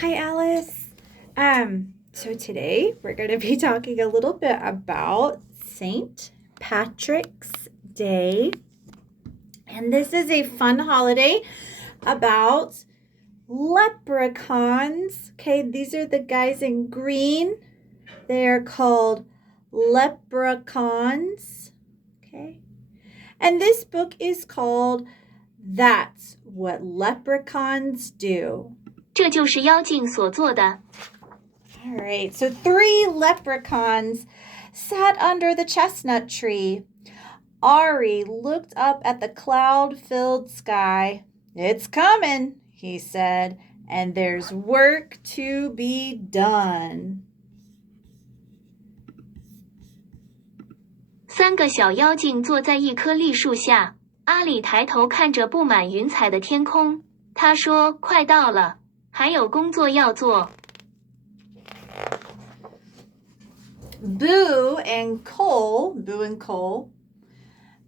Hi, Alice. So today we're going to be talking a little bit about St. Patrick's Day. And this is a fun holiday about leprechauns. Okay, these are the guys in green. They are called leprechauns. Okay. And this book is called That's What Leprechauns Do. 这就是妖精所做的。 All right, so 3 leprechauns sat under the chestnut tree. Ari looked up at the cloud-filled sky. It's coming, he said, and there's work to be done. 3个小妖精坐在一棵栗树下，阿里抬头看着布满云彩的天空，他说：“快到了，还有工作要做。” Boo and Cole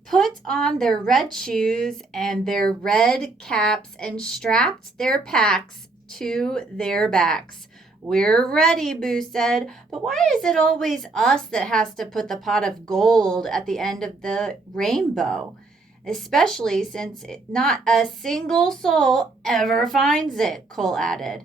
put on their red shoes and their red caps and strapped their packs to their backs. We're ready, Boo said, but why is it always us that has to put the pot of gold at the end of the rainbow? Especially since not a single soul ever finds it, Cole added.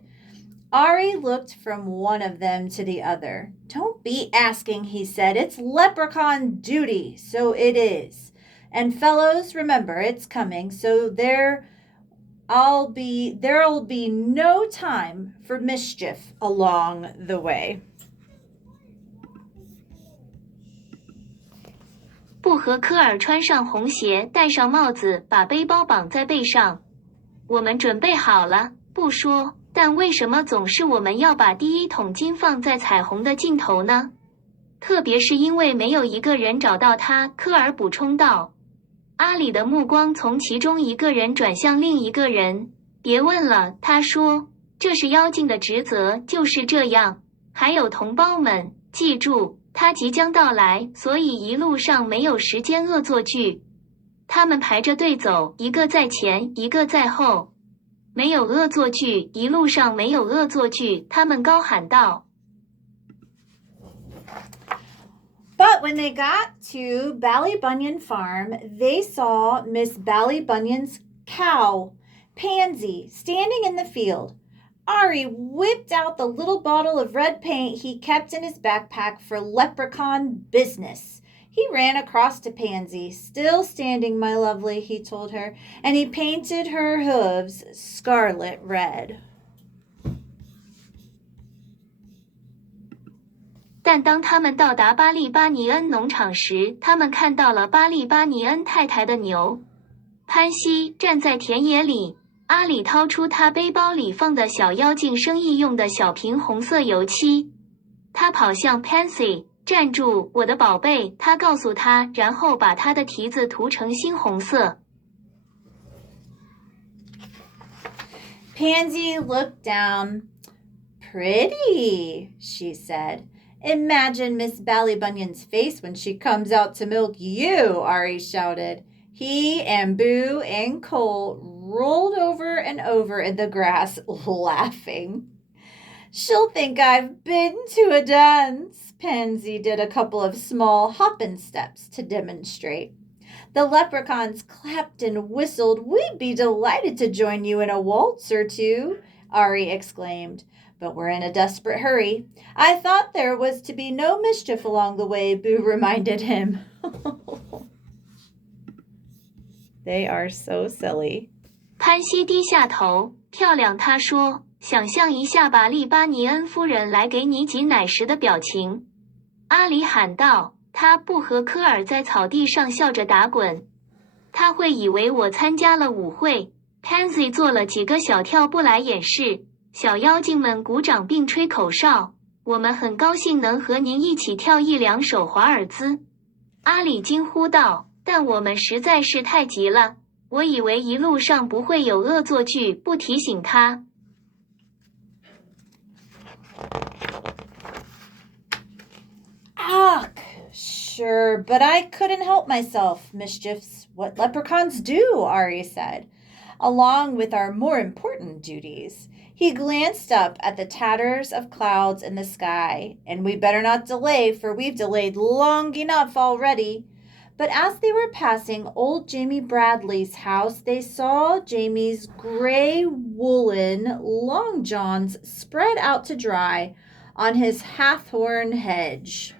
Ari looked from one of them to the other. Don't be asking, he said. It's leprechaun duty, so it is. And fellows, remember, it's coming, so there'll be no time for mischief along the way. 布和科尔穿上红鞋，戴上帽子，把背包绑在背上。我们准备好了，布说。但为什么总是我们要把第一桶金放在彩虹的尽头呢？特别是因为没有一个人找到它，科尔补充道。阿里的目光从其中一个人转向另一个人。别问了，他说，这是妖精的职责，就是这样。还有同胞们，记住，他即将到来，所以一路上没有时间恶作剧。他们排着队走，一个在前，一个在后。没有恶作剧，一路上没有恶作剧，他们高喊道。But when they got to Ballybunion Farm, they saw Miss Ballybunion's cow, Pansy, standing in the field. Ari whipped out the little bottle of red paint he kept in his backpack for leprechaun business. He ran across to Pansy. Still standing, my lovely, he told her, and he painted her hooves scarlet red. 但当他们到达巴利巴尼恩农场时，他们看到了巴利巴尼恩太太的牛。潘西站在田野里，阿里掏出他背包里放的小妖精生意用的小瓶红色油漆。他跑向 Pansy。站住，我的宝贝，他告诉他，然后把他的蹄子涂成猩红色。Pansy looked down. Pretty, she said. Imagine Miss Ballybunion's face when she comes out to milk you, Ari shouted. He and Boo and Cole rolled over and over in the grass, laughing. She'll think I've been to a dance. Pansy did a couple of small hopping steps to demonstrate. The leprechauns clapped and whistled. We'd be delighted to join you in a waltz or two, Ari exclaimed. But we're in a desperate hurry. I thought there was to be no mischief along the way, Boo reminded him. They are so silly. 潘西低下头，漂亮，他说。想象一下把利巴尼恩夫人来给你挤奶时的表情。阿里喊道，他不和科尔在草地上笑着打滚。他会以为我参加了舞会。Pansy 做了几个小跳步来演示，小妖精们鼓掌并吹口哨。我们很高兴能和您一起跳一两首华尔兹。阿里惊呼道，但我们实在是太急了。我以为一路上不会有恶作剧，不提醒他。Ugh, sure, but I couldn't help myself. Mischief's what leprechauns do, Ari said, along with our more important duties. He glanced up at the tatters of clouds in the sky. And we better not delay, for we've delayed long enough already. But as they were passing old Jamie Bradley's house, they saw Jamie's gray woolen long johns spread out to dry on his hawthorn hedge.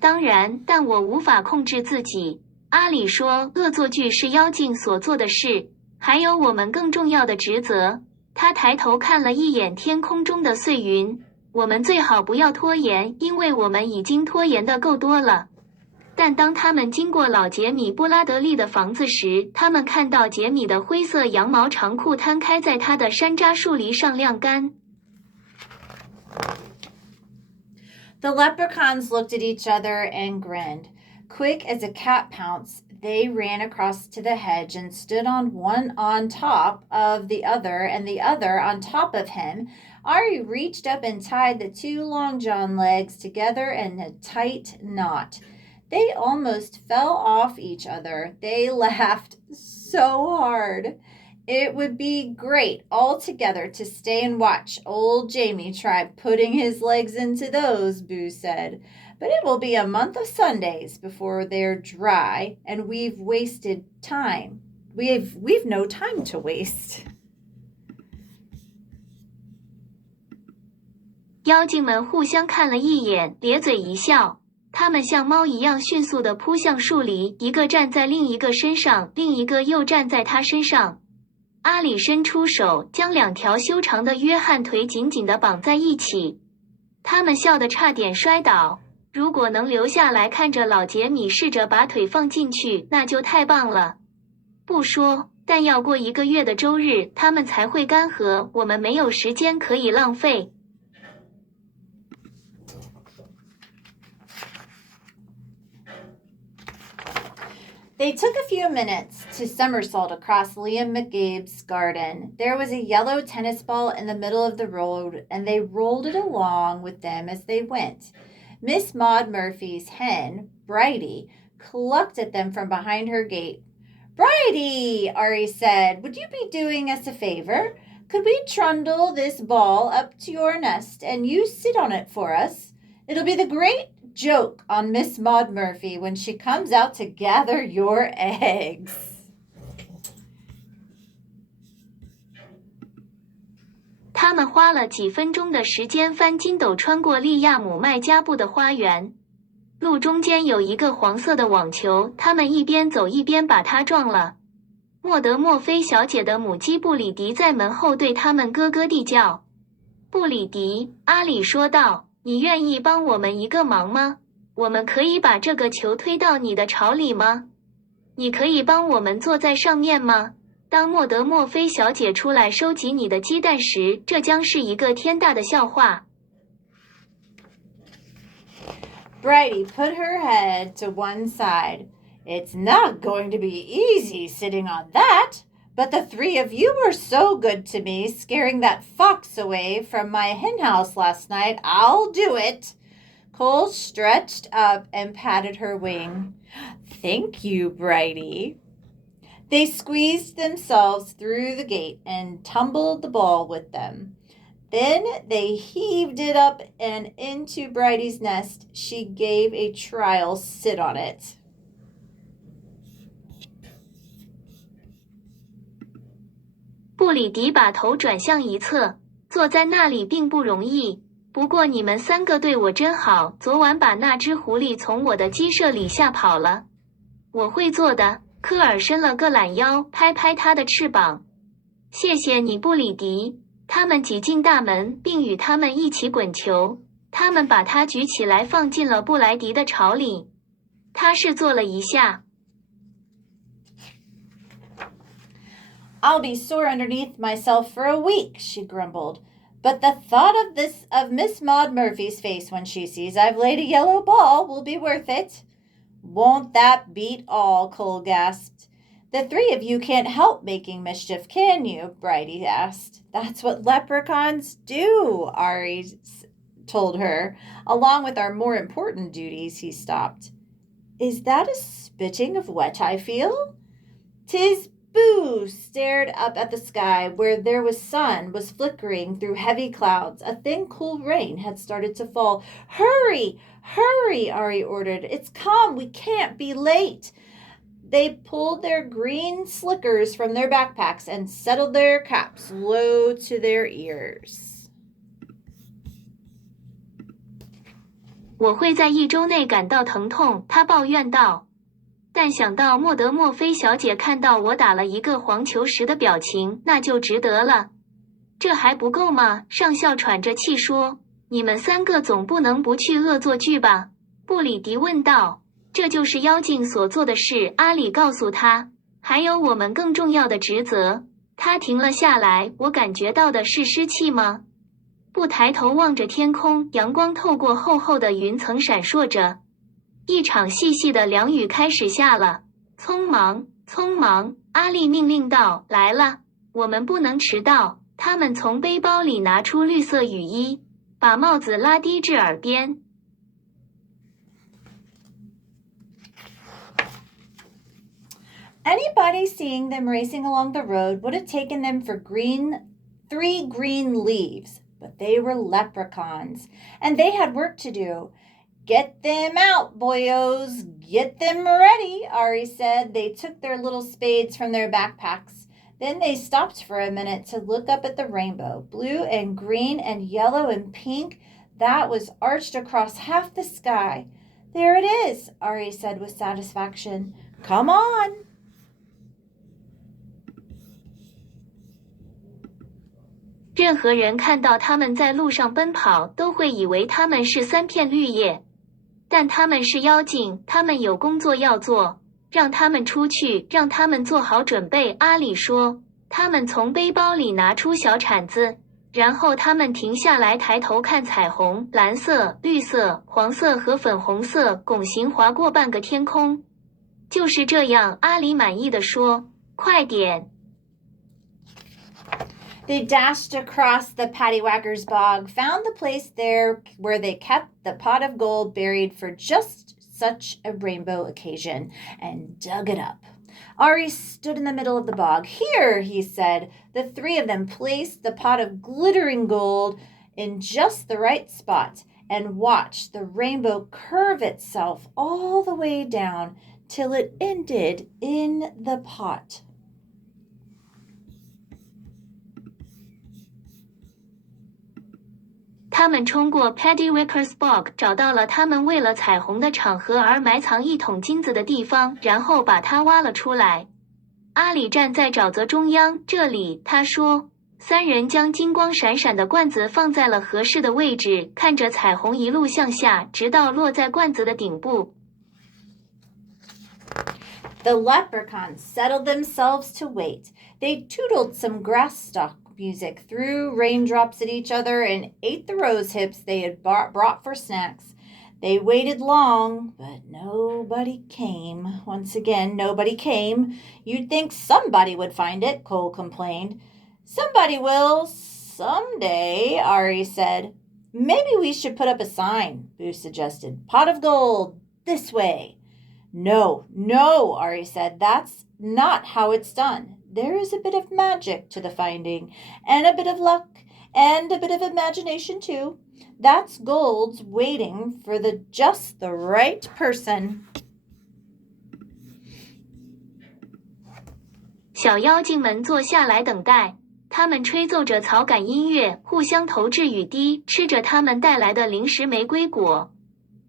当然，但我无法控制自己。阿里说，恶作剧是妖精所做的事，还有我们更重要的职责。他抬头看了一眼天空中的碎云。我们最好不要拖延，因为我们已经拖延的够多了。但当他们经过老杰米·布拉德利的房子时，他们看到杰米的灰色羊毛长裤摊开在他的山楂树篱上晾干。The leprechauns looked at each other and grinned. Quick as a cat pounce, they ran across to the hedge and stood on one on top of the other and the other on top of him. Ari reached up and tied the two long john legs together in a tight knot. They almost fell off each other. They laughed so hard. It would be great all together to stay and watch old Jamie try putting his legs into those, Boo said. But it will be a month of Sundays before they're dry, and we've wasted time. We've no time to waste. 妖精们互相看了一眼，咧嘴一笑。他们像猫一样迅速地扑向树篱，一个站在另一个身上，另一个又站在他身上。阿里伸出手，将两条修长的约翰腿紧紧地绑在一起。他们笑得差点摔倒。如果能留下来看着老杰米试着把腿放进去，那就太棒了。不说，但要过1个月的周日，他们才会干涸。我们没有时间可以浪费。They took a few minutes to somersault across Liam McGabe's garden. There was a yellow tennis ball in the middle of the road, and they rolled it along with them as they went. Miss Maud Murphy's hen, Bridie, clucked at them from behind her gate. Bridie, Ari said, would you be doing us a favor? Could we trundle this ball up to your nest and you sit on it for us? It'll be the great joke on Miss Maud Murphy when she comes out to gather your eggs. 他们花了几分钟的时间翻筋斗穿过利亚姆麦加布的花园。路中间有一个黄色的网球，他们一边走一边把它撞了。莫德莫菲小姐的母鸡布里迪在门后对他们咯咯地叫。布里迪，阿里说道，你愿意帮我们一个忙吗？我们可以把这个球推到你的巢里吗？你可以帮我们坐在上面吗？当莫德莫菲小姐出来收集你的鸡蛋时，这将是一个天大的笑话。Bridie put her head to one side. It's not going to be easy sitting on that, but the three of you were so good to me, scaring that fox away from my henhouse last night. I'll do it. Cole stretched up and patted her wing. Thank you, Bridie. They squeezed themselves through the gate and tumbled the ball with them. Then they heaved it up and into Bridie's nest. She gave a trial sit on it. 布里迪把头转向一侧，坐在那里并不容易。不过你们3个对我真好，昨晚把那只狐狸从我的鸡舍里吓跑了。我会做的。科尔伸了个懒腰，拍拍他的翅膀。谢谢你，布里迪。他们挤进大门，并与他们一起滚球。他们把它举起来，放进了布莱迪的巢里。他是做了一下。I'll be sore underneath myself for a week, she grumbled. But the thought of Miss Maud Murphy's face when she sees I've laid a yellow ball will be worth it. Won't that beat all? Cole gasped. The three of you can't help making mischief, can you? Bridie asked. That's what leprechauns do, Ari told her. Along with our more important duties, he stopped. Is that a spitting of wet I feel? 'Tis Boo stared up at the sky where there was sun was flickering through heavy clouds. A thin, cool rain had started to fall. Hurry! Hurry! Ari ordered. It's come. We can't be late. They pulled their green slickers from their backpacks and settled their caps low to their ears. 我会在1周内感到疼痛，他抱怨道。但想到莫德莫菲小姐看到我打了一个黄球时的表情，那就值得了。这还不够吗？上校喘着气说。你们3个总不能不去恶作剧吧？布里迪问道。这就是妖精所做的事，阿里告诉他。还有我们更重要的职责。他停了下来，我感觉到的是湿气吗？布抬头望着天空，阳光透过厚厚的云层闪烁着。一场细细的凉雨开始下了。匆忙，匆忙，阿丽命令道，来了，我们不能迟到。他们从背包里拿出绿色雨衣，把帽子拉低至耳边。Anybody seeing them racing along the road would have taken them for 3 green leaves, but they were leprechauns, and they had work to do. Get them out, boyos. Get them ready, Ari said. They took their little spades from their backpacks. Then they stopped for a minute to look up at the rainbow, blue and green and yellow and pink, that was arched across half the sky. There it is, Ari said with satisfaction. Come on. 任何人看到他们在路上奔跑，都会以为他们是3片绿叶。但他们是妖精，他们有工作要做，让他们出去，让他们做好准备。阿里说，他们从背包里拿出小铲子，然后他们停下来抬头看彩虹，蓝色、绿色、黄色和粉红色拱形划过半个天空。就是这样，阿里满意地说，快点。They dashed across the Paddywhackers bog, found the place there where they kept the pot of gold buried for just such a rainbow occasion, and dug it up. Ari stood in the middle of the bog. Here, he said. The 3 of them placed the pot of glittering gold in just the right spot and watched the rainbow curve itself all the way down till it ended in the pot. 他们冲过 Paddywhackers Bog， 找到了他们为了彩虹的场合而埋藏1桶金子的地方，然后把它挖了出来。阿里站在沼泽中央，这里，他说。3人将金光闪闪的罐子放在了合适的位置，看着彩虹一路向下，直到落在罐子的顶部。The leprechauns settled themselves to wait. They tootled some grass stalk music, threw raindrops at each other, and ate the rose hips they had brought for snacks. They waited long, but nobody came. Once again, nobody came. You'd think somebody would find it, Cole complained. Somebody will, someday, Ari said. Maybe we should put up a sign, Boo suggested. Pot of gold, this way. No, Ari said. That's not how it's done. There is a bit of magic to the finding, and a bit of luck, and a bit of imagination too. That's gold's waiting for just the right person. 小妖精们坐下来等待，他们吹奏着草感音乐，互相投掷雨滴，吃着他们带来的零食玫瑰果。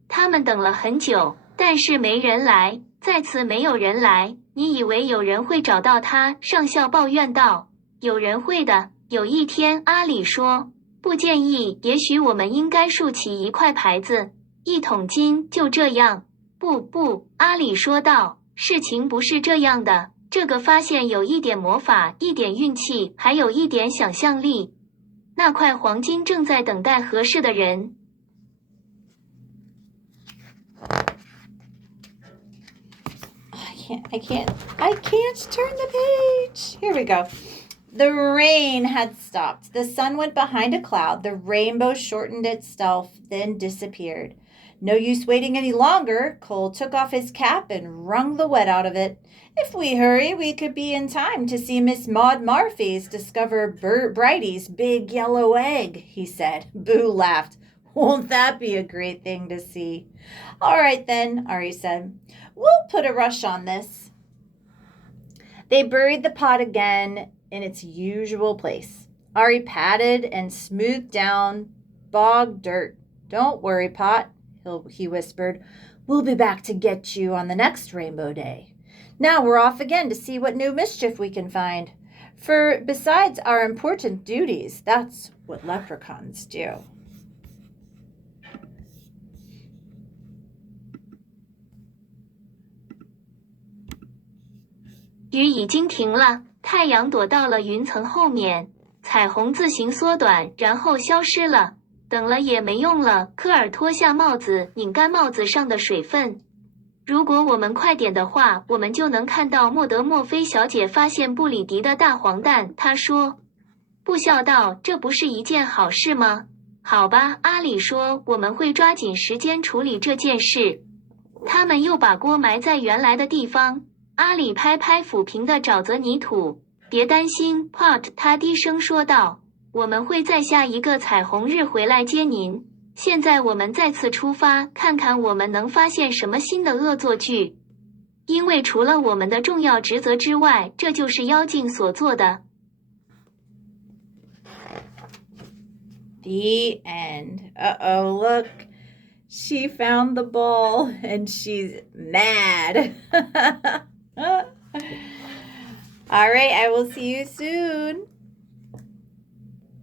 他们等了很久，但是没人来，再次没有人来。你以为有人会找到他？上校抱怨道。有人会的，有一天，阿里说。不建议，也许我们应该竖起一块牌子，1桶金，就这样。不，阿里说道，事情不是这样的。这个发现有一点魔法，一点运气，还有一点想象力。那块黄金正在等待合适的人。I can't turn the page. Here we go. The rain had stopped. The sun went behind a cloud. The rainbow shortened itself, then disappeared. No use waiting any longer. Cole took off his cap and wrung the wet out of it. If we hurry, we could be in time to see Miss Maud Marface discover Bridie's big yellow egg, he said. Boo laughed. Won't that be a great thing to see? All right then, Ari said. We'll put a rush on this. They buried the pot again in its usual place. Ari patted and smoothed down bog dirt. Don't worry, Pot, he whispered. We'll be back to get you on the next rainbow day. Now we're off again to see what new mischief we can find. For besides our important duties, that's what leprechauns do. 雨已经停了，太阳躲到了云层后面，彩虹自行缩短，然后消失了。等了也没用了，科尔脱下帽子，拧干帽子上的水分。如果我们快点的话，我们就能看到莫德莫菲小姐发现布里迪的大黄蛋。她说，布笑道：“这不是一件好事吗？”好吧，阿里说，我们会抓紧时间处理这件事。他们又把锅埋在原来的地方。阿里拍拍抚平的沼泽泥土。别担心 ，Pot， 他低声说道，我们会在下一个彩虹日回来接您。现在我们再次出发，看看我们能发现什么新的恶作剧。因为除了我们的重要职责之外，这就是妖精所做的。The end. Uh-oh, look. She found the ball and she's mad. All right, I will see you soon.